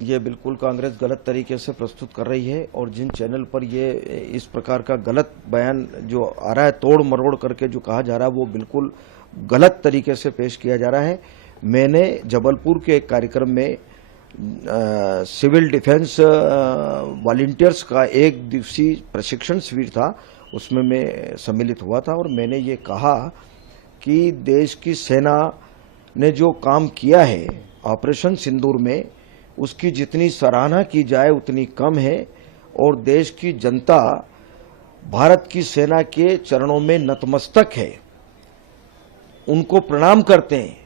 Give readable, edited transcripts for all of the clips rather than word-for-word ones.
ये बिल्कुल कांग्रेस गलत तरीके से प्रस्तुत कर रही है और जिन चैनल पर ये इस प्रकार का गलत बयान जो आ रहा है, तोड़ मरोड़ करके जो कहा जा रहा है, वो बिल्कुल गलत तरीके से पेश किया जा रहा है। मैंने जबलपुर के एक कार्यक्रम में सिविल डिफेंस वॉलंटियर्स का एक दिवसीय प्रशिक्षण शिविर था, उसमें मैं सम्मिलित हुआ था और मैंने ये कहा कि देश की सेना ने जो काम किया है ऑपरेशन सिंदूर में, उसकी जितनी सराहना की जाए उतनी कम है और देश की जनता भारत की सेना के चरणों में नतमस्तक है, उनको प्रणाम करते हैं,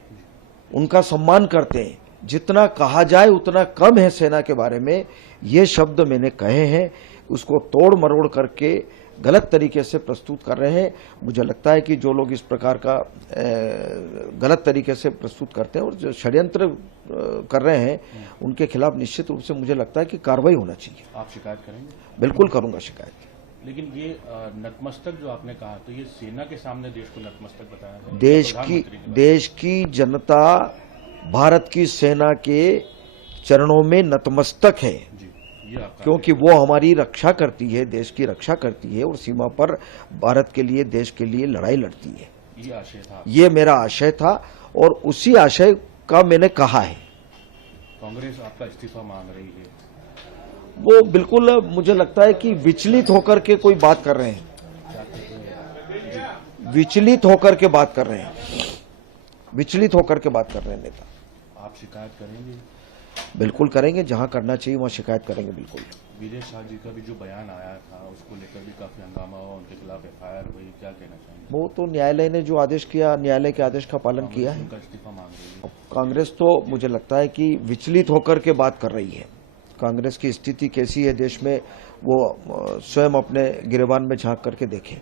उनका सम्मान करते हैं। जितना कहा जाए उतना कम है सेना के बारे में, ये शब्द मैंने कहे हैं। उसको तोड़ मरोड़ करके गलत तरीके से प्रस्तुत कर रहे हैं। मुझे लगता है कि जो लोग इस प्रकार का गलत तरीके से प्रस्तुत करते हैं और जो षड्यंत्र कर रहे हैं, उनके खिलाफ निश्चित रूप से मुझे लगता है कि कार्रवाई होना चाहिए। आप शिकायत करेंगे? बिल्कुल करूंगा शिकायत। लेकिन ये नतमस्तक जो आपने कहा, तो ये सेना के सामने देश को नतमस्तक बताया है? देश की जनता भारत की सेना के चरणों में नतमस्तक है, क्योंकि वो हमारी रक्षा करती है, देश की रक्षा करती है और सीमा पर भारत के लिए, देश के लिए लड़ाई लड़ती है। ये आशय था, ये मेरा आशय था और उसी आशय का मैंने कहा है। कांग्रेस आपका इस्तीफा मांग रही है? वो बिल्कुल मुझे लगता है कि विचलित होकर के कोई बात कर रहे हैं, विचलित होकर के बात कर रहे हैं, विचलित होकर के बात कर रहे हैं नेता। आप शिकायत करेंगे? बिल्कुल करेंगे, जहां करना चाहिए वहां शिकायत करेंगे। बिल्कुल। विजय शाह जी का भी जो बयान आया था, उसको लेकर भी काफी हंगामा हुआ, उनके खिलाफ एफआईआर हुई, क्या कहना चाहेंगे? वो तो न्यायालय ने जो आदेश किया, न्यायालय के आदेश का पालन किया है। उनका इस्तीफा मांग रही है कांग्रेस तो मुझे लगता है कि विचलित होकर के बात कर रही है। कांग्रेस की स्थिति कैसी है देश में, वो स्वयं अपने गिरेबान में झांक करके देखें।